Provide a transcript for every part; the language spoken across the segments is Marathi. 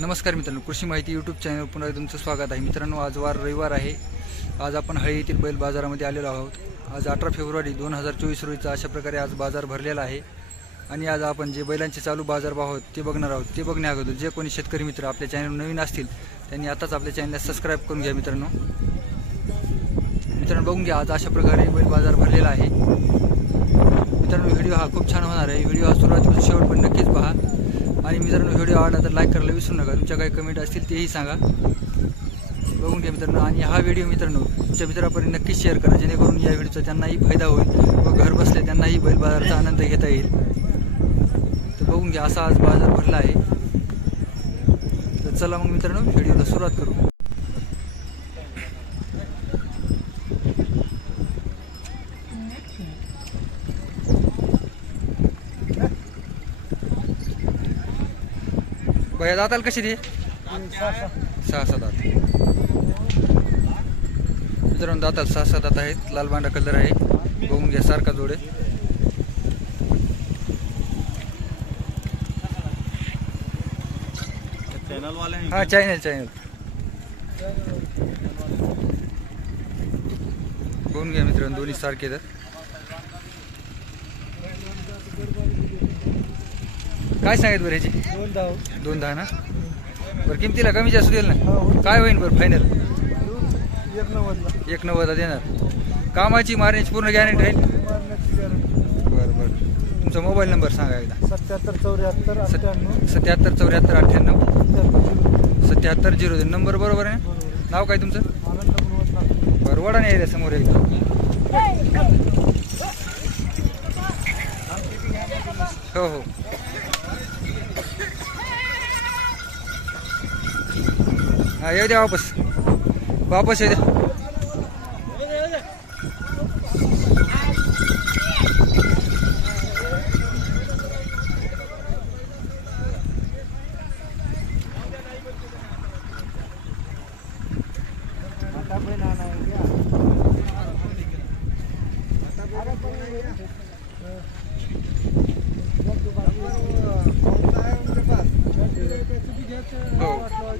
नमस्कार मित्रांनो कृषी माहिती यूट्यूब चॅनल पुन्हा तुमचं स्वागत आहे. मित्रांनो आज वार रविवार आहे. आज आपण हळे येथील बैल बाजारामध्ये आलेलो आहोत. आज अठरा फेब्रुवारी दोन हजार चोवीस रोजीचा अशा प्रकारे आज बाजार भरलेला आहे. आणि आज आपण जे बैलांचे चालू बाजारभाव आहोत ते बघणार आहोत. ते बघण्या अगोदर जे कोणी शेतकरी मित्र आपल्या चॅनल नवीन असतील त्यांनी आताच आपल्या चॅनलला सबस्क्राईब करून घ्या मित्रांनो. मित्रांनो बघून घ्या आज अशा प्रकारे बैल बाजार भरलेला आहे. मित्रांनो व्हिडिओ हा खूप छान होणार आहे. व्हिडिओ हा सुरुवातीपासून शेवट पण नक्की आणि मित्रांनो व्हिडिओ आवडला तर लाईक करायला विसरू नका. तुमच्या काही कमेंट असतील तेही सांगा. बघून घ्या मित्रांनो. आणि हा व्हिडिओ मित्रांनो तुमच्या मित्रापर्यंत नक्कीच शेअर करा. जेणेकरून या व्हिडिओचा त्यांनाही फायदा होईल व घर बसल्या त्यांनाही बैल बाजाराचा आनंद घेता येईल. तर बघून घ्या असा आज बाजार भरला आहे. तर चला मग मित्रांनो व्हिडिओला सुरुवात करू. भैया जाताल कशी ती? सहा सात दात मित्रांनो दाताल सहा आहेत. लाल बांडा कलर आहे. बघून घ्या जोडे हा चॅनल चॅनल बघून घ्या मित्रांनो, दोन्ही सारखे तर काय सांगत बरं ह्याची? दोन धाव दोन दहा ना? बरं किमतीला कमी जास्त देईल ना? काय होईल बरं फायनल एक नव्वदला एक नव्वदला देणार. कामाची मारण्याची पूर्ण गॅरंटी राहील? मारण्याची गॅरंटी बरं बरं. तुमचा मोबाईल नंबर सांगा एकदा. सत्याहत्तर चौऱ्याहत्तर अठ्ठ्याण्णव. सत्याहत्तर चौऱ्याहत्तर अठ्ठ्याण्णव. सत्याहत्तर सत्याहत्तर झिरो दोन. नंबर बरोबर आहे ना? नाव काय तुमचं? आनंद बरं वडा नाही समोर एकदा हो हो. हा येऊ द्या वापस वापस येऊ द्या आता पण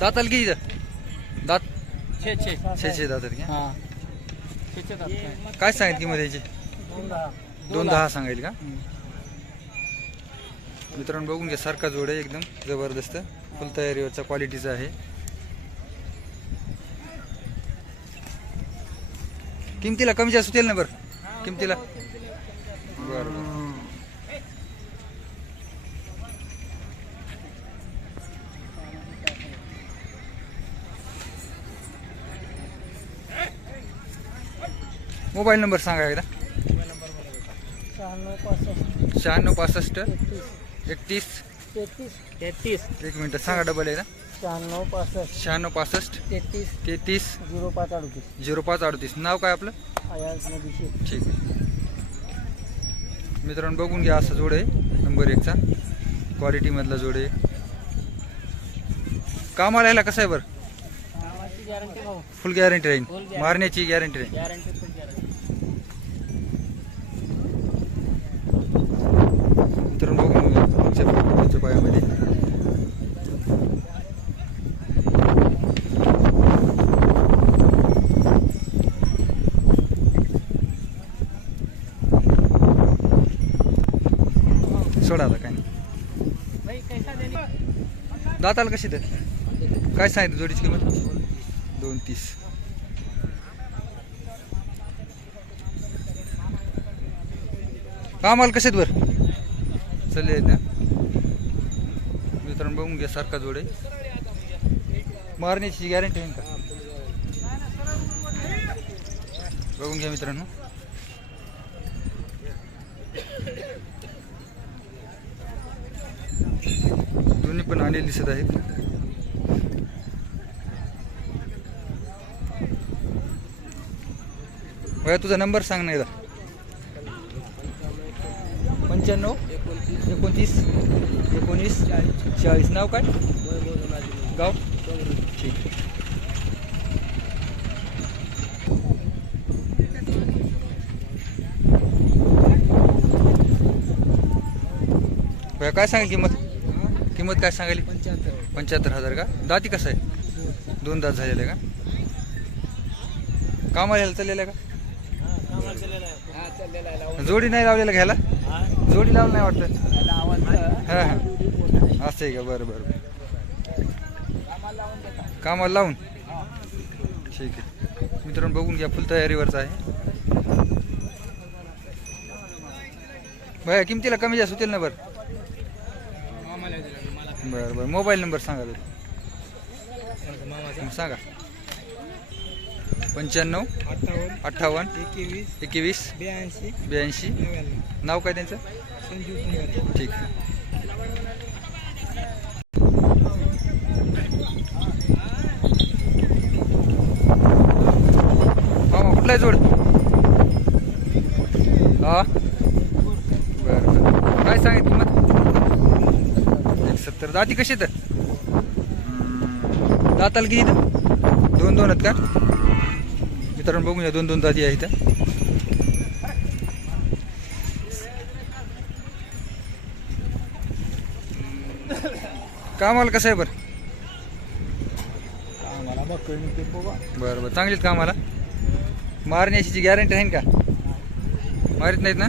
दाताल किती इथं? दात? छे छे. छे छे दातात घ्या हा. काय सांगितली किंमत याची दोन दहा दोन दहा सांगायला का? मित्रांनो बघून घ्या सारखा जोड आहे एकदम जबरदस्त. फुल तयारीवरचा क्वालिटीचा आहे. किमतीला कमी जास्त होतील ना बरं? किमतीला? बरं बरं. मोबाईल नंबर सांगा एकदा. शहाण्णव पासष्ट. शहाण्णव पासष्ट तेहतीस एकतीस. तेहतीस. तेहतीस एक मिनटं सांगा डबल एकदा. शहाण्णव पासष्ट. शहाण्णव पासष्ट. तेहतीस. तेहतीस. झिरो पाच अडतीस. झिरो पाच अडतीस. नाव काय आपलं? ठीक आहे. मित्रांनो बघून घ्या असा जोड आहे. नंबर एकचा. क्वालिटीमधला जोड आहे. कामाला यायला कसं आहे बरं? फुल गॅरंटी राहील. मारण्याची गॅरंटी राहील गॅरंटी फुल गॅरंटी मित्रांनो बघून घ्या पुढच्या पुढच्या पायामध्ये. सोडा आता काय. नाही. भाई दाताला कशी तर काय सांगितलं जोडीची किंमत? दोन तीस. कामाला कसे आहेत बरं चालले आहेत ना. मित्रांनो बघून घ्या सारखा जोडे. मारण्याची गॅरंटी आहे का? बघून घ्या मित्रांनो. दोन्ही पण आले दिसत आहेत. तुझा नंबर सांग नाही पंच्याण्णव एकोणतीस एकोणीस चाळीस. नाव काय? गाव? ठीक भैया काय सांगेल किंमत? किंमत काय सांगायली? पंच्याहत्तर पंच्याहत्तर हजार का? दाती कसं आहे? दोन दात झालेलं आहे का? कामाला यायला चाललेलं आहे आहे का? जोडी नाही लावलेलं घ्यायला? जोडी लावलं नाही वाटतं? हां हां. असं आहे का? बरं बरं बरं. कामाला लावून? ठीक आहे. मित्रांनो बघून घ्या फुल तयारीवरच आहे. भया किमतीला कमी जास्त होतील ना बरं? बरं बरं. मोबाईल नंबर सांगा बरं सांगा. पंच्याण्णव अठ्ठावन्न एकवीस एकवीस ब्याऐंशी ब्याऐंशी. नाव काय त्यांचं? ठीक मामा कुठला आहे जोड? हा? बरं बरं. काय सांगित किंमत? एक सत्तर दाती कशी तर दाताला किती दोन दोन आहेत का? मित्रांनो बघून घ्या दोन दोन दाती आहे इथं कामाला कसं आहे बरं बघा. बरं बरं. चांगलीच कामाला मारण्याची गॅरंटी आहे का? मारित नाहीत ना?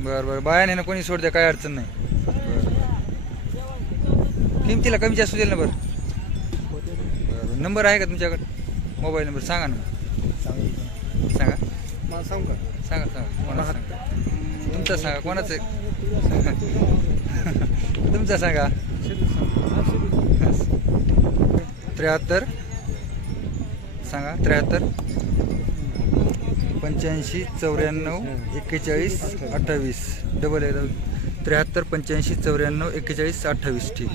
बरं बरं. बायाने ना कोणी सोड द्या काय अडचण नाही. किमतीला कमी जास्त देईल ना बरं? बरं बरं. नंबर आहे का तुमच्याकडे? मोबाईल नंबर सांगा ना. सांगा. मला सांग का? सांगा सांगा. कोणाचा सांगा? तुमचा सांगा कोणाचं? तुमचा सांगा. त्र्याहत्तर. सांगा त्र्याहत्तर. पंच्याऐंशी चौऱ्याण्णव एक्केचाळीस अठ्ठावीस. डबल आहे त्र्याहत्तर पंच्याऐंशी चौऱ्याण्णव एक्केचाळीस अठ्ठावीस. ठीक.